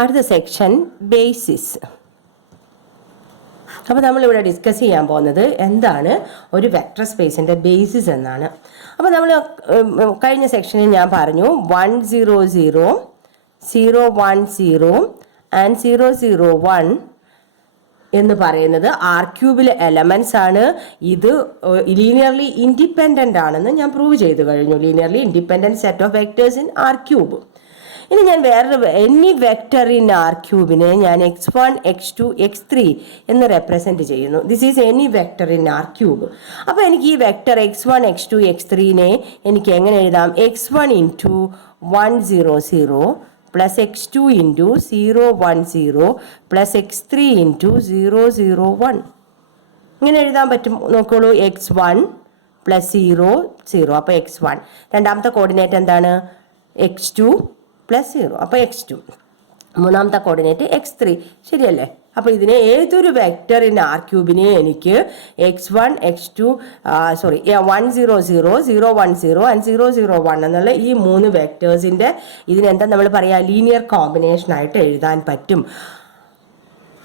അടുത്ത section basis. അപ്പോൾ നമ്മളിവിടെ ഡിസ്കസ് ചെയ്യാൻ പോകുന്നത് എന്താണ് ഒരു വെക്റ്റർ സ്പേസിൻ്റെ ബേസിസ് എന്നാണ്. അപ്പോൾ നമ്മൾ കഴിഞ്ഞ സെക്ഷനിൽ ഞാൻ പറഞ്ഞു 1 0 0 0 1 0 ആൻഡ് 0 0 1 എന്ന് പറയുന്നത് R³ എലമെൻറ്റ്സ് ആണ്. ഇത് ലീനിയർലി ഇൻഡിപെൻഡൻ്റ് ആണെന്ന് ഞാൻ പ്രൂവ് ചെയ്തു കഴിഞ്ഞു. Linearly independent set of vectors in R³. ഇനി ഞാൻ വേറൊരു എനി വെക്ടർ ഇൻ R³ ഞാൻ x1 x2 x3 എന്ന് റെപ്രസെൻറ്റ് ചെയ്യുന്നു. This is any vector in R³. അപ്പോൾ എനിക്ക് ഈ വെക്ടർ x1 x2 x3നെ എനിക്ക് എങ്ങനെ എഴുതാം? x1 into 1 0 0 plus x2 into 0 1 0 plus x3 into 0 0 1 ഇങ്ങനെ എഴുതാൻ പറ്റും. നോക്കോളൂ, x1 പ്ലസ് 0 0 അപ്പോൾ x1. രണ്ടാമത്തെ കോർഡിനേറ്റ് എന്താണ്? x2 പ്ലസ് 0 അപ്പോൾ x2. മൂന്നാമത്തെ കോർഡിനേറ്റ് x3. ശരിയല്ലേ? അപ്പോൾ ഇതിനെ ഏതൊരു വെക്ടർ ഇൻ R³ എനിക്ക് x1 x2 1 0 0 0 1 0 ആൻഡ് 0 0 1 എന്നുള്ള ഈ 3 വെക്ടേഴ്സിൻ്റെ ഇതിനെന്താ നമ്മൾ പറയുക? ലീനിയർ കോമ്പിനേഷനായിട്ട് എഴുതാൻ പറ്റും.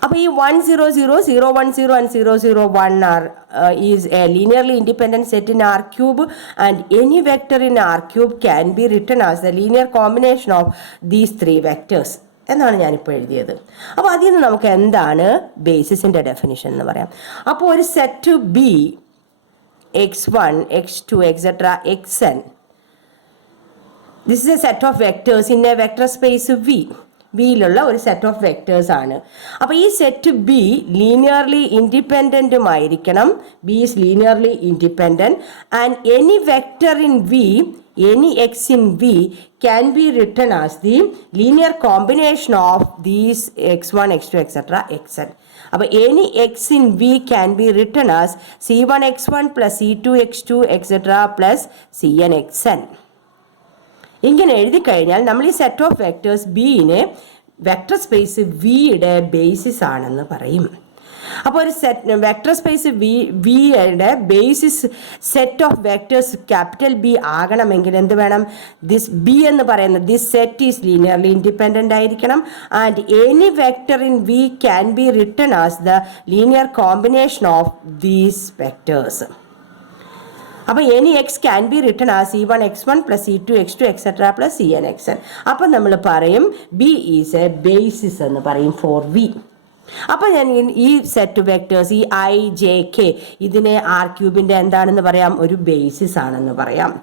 അപ്പോൾ ഈ 1 0 0 0 1 0 and 0 0 1 is a linearly independent set in R³ and any vector in R³ can be written as the linear combination of these three vectors എന്നാണ് ഞാനിപ്പോൾ എഴുതിയത്. അപ്പോൾ അതിൽ നിന്ന് നമുക്ക് എന്താണ് ബേസിസിൻ്റെ ഡെഫിനിഷൻ എന്ന് പറയാം. അപ്പോൾ ഒരു set B x1 x2 etcetera xn, this is a set of vectors in a vector space വിയിലുള്ള ഒരു സെറ്റ് ഓഫ് വെക്ടേഴ്സ് ആണ്. അപ്പോൾ ഈ സെറ്റ് ബി ലീനിയർലി ഇൻഡിപെൻഡൻറ്റുമായിരിക്കണം. B is linearly independent and any vector in V, any x in V can be written as the linear combination of these x1 x2 etc xn. അപ്പോൾ any x in V can be written as c1 x1 plus c2 x2 etc plus cn xn. ഇങ്ങനെ എഴുതി കഴിഞ്ഞാൽ നമ്മൾ ഈ set of vectors ബിനെ vector space വിയുടെ basis ആണെന്ന് പറയും. അപ്പോൾ ഒരു വെക്ടർ സ്പേസ് വിയുടെ basis set of vectors capital B ആകണമെങ്കിൽ എന്ത് വേണം? ദിസ് ബി എന്ന് പറയുന്നത് this set is linearly independent ആയിരിക്കണം and any vector in V can be written as the linear combination of these vectors. അപ്പോൾ any x can be written ആ c1 x1 plus c2 x2 etcetera plus cn xn. അപ്പം നമ്മൾ പറയും B is A basis എന്ന് പറയും four V. അപ്പോൾ ഞാൻ ഈ സെറ്റ് വെക്ടേഴ്സ് ഈ ഐ ജെ കെ ഇതിനെ R³ എന്താണെന്ന് പറയാം? ഒരു ബേസിസ് ആണെന്ന് പറയാം.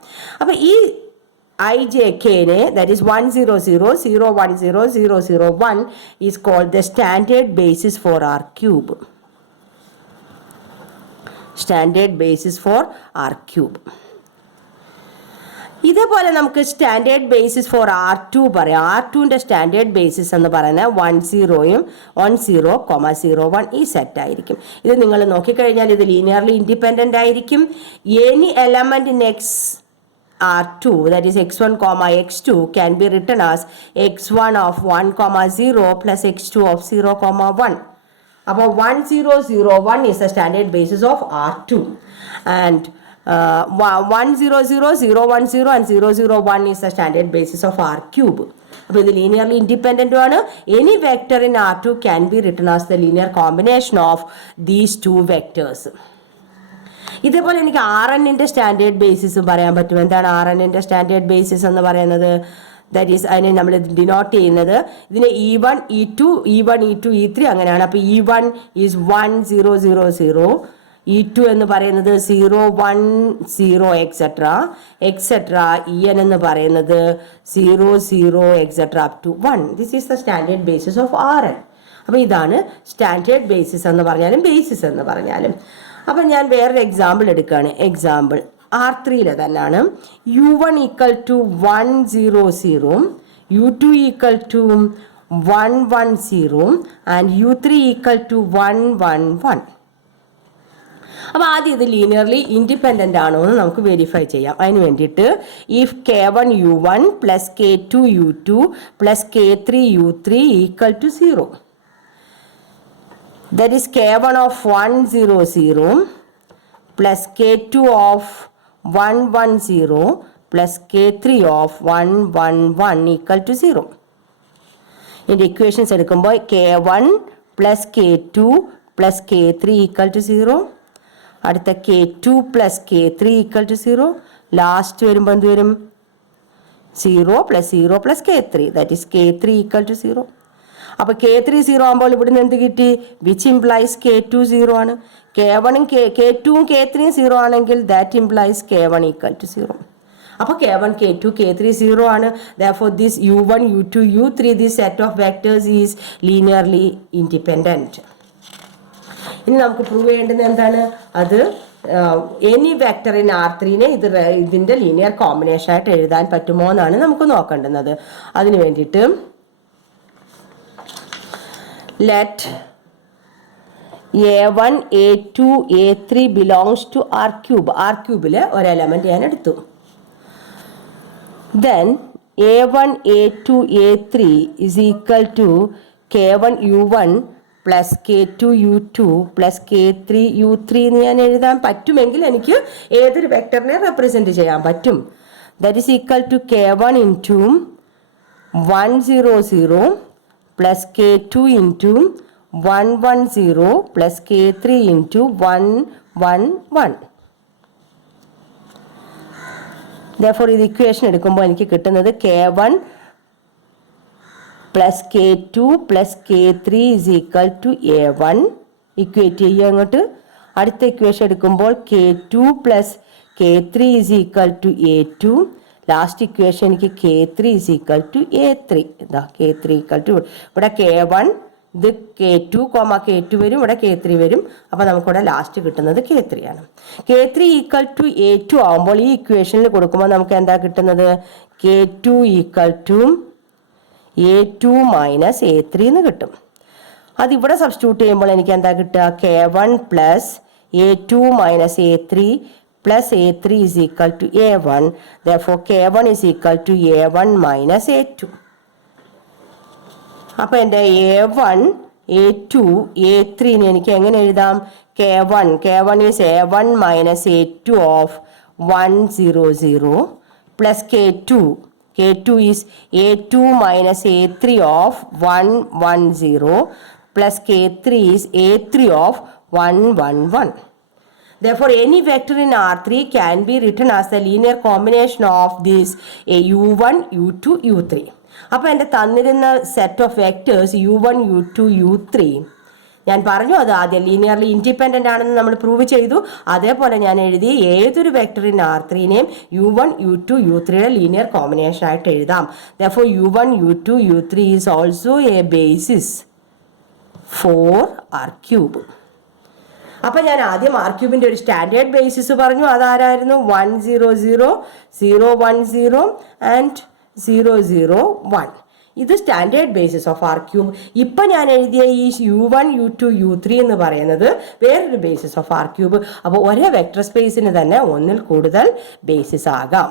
അപ്പോൾ ഈ ഐ ജെ കെനെ that is 1 0 0 0 1 0 0 0 1 is called the standard basis for R³. Standard basis for R³. ഇതേപോലെ നമുക്ക് സ്റ്റാൻഡേർഡ് ബേസിസ് ഫോർ R2 പറയാം. R2ൻ്റെ സ്റ്റാൻഡേർഡ് ബേസിസ് എന്ന് പറയുന്നത് 1 0 1 0 0 1 ഈ സെറ്റ് ആയിരിക്കും. ഇത് നിങ്ങൾ നോക്കിക്കഴിഞ്ഞാൽ ഇത് ലീനിയർലി ഇൻഡിപെൻഡൻ്റ് ആയിരിക്കും. Any element in R2 that is x1 x2 can be written as x1 of 1 0 plus x2 of 0 1. അപ്പോൾ 1 0 0 1 is the standard basis of R2 and 1 0 0 0 1 0 and 0 0 1 is the standard basis of R³. അപ്പോൾ ഇത് linearly ഇൻഡിപെൻഡൻ്റും ആണ്. Any vector in R2 can be written as the linear combination of these two vectors. ഇതേപോലെ എനിക്ക് Rnൻ്റെ standard ബേസിസും പറയാൻ പറ്റും. എന്താണ് Rnൻ്റെ standard basis എന്ന് പറയുന്നത്? ദാറ്റ് ഈസ് അതിനെ നമ്മൾ ഡിനോട്ട് ചെയ്യുന്നത് ഇതിനെ E1 E2 E1 E2 E3 അങ്ങനെയാണ്. അപ്പോൾ E1 ഈസ് 1 0 0 0, E2 എന്ന് പറയുന്നത് 0 1 0 എക്സെട്ര എക്സെട്ര, En എന്ന് പറയുന്നത് 0 0 etcetera up to 1. This is the standard basis of Rn. അപ്പോൾ ഇതാണ് സ്റ്റാൻഡേർഡ് ബേസിസ് എന്ന് പറഞ്ഞാലും ബേസിസ് എന്ന് പറഞ്ഞാലും. അപ്പം ഞാൻ വേറൊരു എക്സാമ്പിൾ എടുക്കുകയാണ്. എക്സാമ്പിൾ R3 തന്നെയാണ്. U1 equal to 1 0 0, U2 equal to 1 1 0 and U3 equal to 1 1 1. അപ്പോൾ ആദ്യം ഇത് ലീനിയർലി ഇൻഡിപെൻഡൻ്റ് ആണോ എന്ന് നമുക്ക് വെരിഫൈ ചെയ്യാം. അതിന് വേണ്ടിയിട്ട് if k1 u1 plus k2 u2 plus k3 u3 equal to 0, that is k1 of 1 0 0 plus k2 of 1 1 0 plus k3 of 1 1 1 equal to 0. ഇതിൻ്റെ ഇക്വേഷൻസ് എടുക്കുമ്പോൾ K1 plus K2 plus K3 equal to 0, അടുത്ത K2 plus K3 equal to 0, last വരുമ്പോൾ എന്ത് വരും 0 plus 0 plus K3 that is K3 equal to 0. അപ്പോൾ K3 0 ആകുമ്പോൾ ഇവിടുന്ന് എന്ത് കിട്ടി? വിച്ച് ഇംപ്ലൈസ് K2 0 ആണ്. K1ഉം K2ഉം K3ഉം 0 ആണെങ്കിൽ that implies K1 equal to 0. അപ്പോൾ K1 K2 K3 0 ആണ്. Therefore this U1 U2 U3 this set of vectors is linearly independent. ഇനി നമുക്ക് പ്രൂവ് ചെയ്യേണ്ടത് എന്താണ്? അത് എനി വെക്ടർ ഇൻ R3നെ ഇതിൻ്റെ ലീനിയർ കോമ്പിനേഷൻ ആയിട്ട് എഴുതാൻ പറ്റുമോ എന്നാണ് നമുക്ക് നോക്കേണ്ടുന്നത്. അതിന് വേണ്ടിയിട്ട് let A1 A2 A3 belongs to R cube. R ക്യൂബിലെ ഒരു എലമെന്റ് ഞാൻ എടുത്തു. Then A1 A2 A3 is equal to K1 U1 plus K2 U2 plus K3 U3 എന്ന് ഞാൻ എഴുതാൻ പറ്റുമെങ്കിൽ എനിക്ക് ഏതൊരു വെക്ടറിനെ റെപ്രസെൻറ്റ് ചെയ്യാൻ പറ്റും. That is equal to K1 into 1 0 0 പ്ലസ് K2 into 1 1 0 plus K3 into 1 1 1. therefore ഇത് ഇക്വേഷൻ എടുക്കുമ്പോൾ എനിക്ക് കിട്ടുന്നത് K1 plus K2 plus K3 is equal to A1. Equate ചെയ്യുക അങ്ങോട്ട്. അടുത്ത ഇക്വേഷൻ എടുക്കുമ്പോൾ K2 plus K3 is equal to A2. Last equation എനിക്ക് K3 is equal to A3. ഇതാ K3 ഈക്വൽ ടു ഇവിടെ K1 ഇത് K2 K2 വരും, ഇവിടെ K3 വരും. അപ്പോൾ നമുക്കിവിടെ ലാസ്റ്റ് കിട്ടുന്നത് K3 ആണ്. K3 ഈക്വൽ ടു A2 ആകുമ്പോൾ ഈ ഇക്വേഷനിൽ കൊടുക്കുമ്പോൾ നമുക്ക് എന്താ കിട്ടുന്നത്? K2 equal to A2 minus A3 എന്ന് കിട്ടും. അതിവിടെ സബ്സ്റ്റിറ്റ്യൂട്ട് ചെയ്യുമ്പോൾ എനിക്ക് എന്താ കിട്ടുക? K1 plus A2 minus A3 plus A3 is equal to A1. therefore K1 is equal to A1 minus A2. അപ്പോൾ എൻ്റെ A1 A2 A3 എനിക്ക് എങ്ങനെ എഴുതാം? K1 is A1 minus A2 of 1 0 0 പ്ലസ് K2 is A2 minus A3 of 1 1 0 plus K3 is A3 of 1 1 1. Therefore, any vector in R3 can be written as the linear combination of this U1, U2, U3. അപ്പോൾ എൻ്റെ തന്നിരുന്ന set of vectors U1, U2, U3 ഞാൻ പറഞ്ഞു അത് ആദ്യം linearly independent ആണെന്ന് നമ്മൾ prove ചെയ്തു. അതേപോലെ ഞാൻ എഴുതി ഏതൊരു വെക്ടറിൻ R3നെയും U1, U2, U3യുടെ ലീനിയർ കോമ്പിനേഷൻ ആയിട്ട് എഴുതാം. therefore U1, U2, U3 is also A basis for R cube. അപ്പം ഞാൻ ആദ്യം R ക്യൂബിൻ്റെ ഒരു സ്റ്റാൻഡേർഡ് ബേസിസ് പറഞ്ഞു. അതാരായിരുന്നു? 1 0 0 0 1 0 ആൻഡ് 0 0 1. ഇത് standard basis of R cube. ഇപ്പം ഞാൻ എഴുതിയ ഈ U1, U2, U3 എന്ന് പറയുന്നത് വേറൊരു ബേസിസ് ഓഫ് R ക്യൂബ്. അപ്പോൾ ഒരേ വെക്ടർ സ്പേസിന് തന്നെ ഒന്നിൽ കൂടുതൽ ബേസിസ് ആകാം.